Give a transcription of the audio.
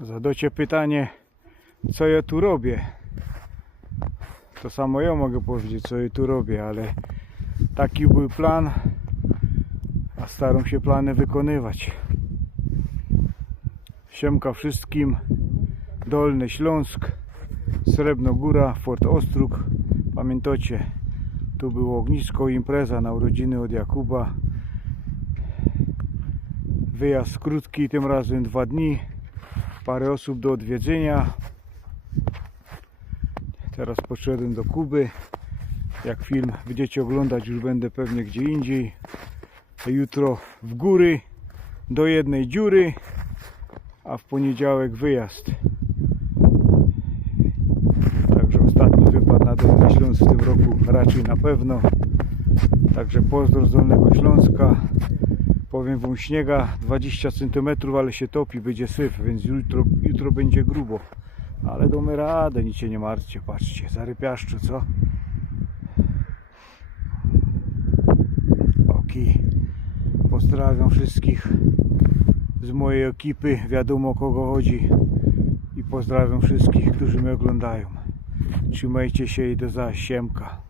Zadacie pytanie, co ja tu robię. To samo ja mogę powiedzieć, co ja tu robię, ale taki był plan, a staram się plany wykonywać. Siemka wszystkim, Dolny Śląsk, Srebrnogóra, Fort Ostrug. Pamiętacie, tu było ognisko, impreza na urodziny od Jakuba. Wyjazd krótki, tym razem dwa dni. Parę osób do odwiedzenia. Teraz poszedłem do Kuby. Jak film będziecie oglądać, już będę pewnie gdzie indziej. Jutro w góry do jednej dziury, a w poniedziałek wyjazd. Także ostatni wypad na Dolny Śląsk w tym roku raczej na pewno. Także pozdro z Dolnego Śląska. Powiem wam śniega 20 cm, ale się topi, będzie syf, więc jutro, jutro będzie grubo. Ale damy radę, nic się nie martwcie, patrzcie, zarypiaszczu, co? Oki, pozdrawiam wszystkich z mojej ekipy, wiadomo o kogo chodzi i pozdrawiam wszystkich, którzy mnie oglądają. Trzymajcie się i do zasiemka.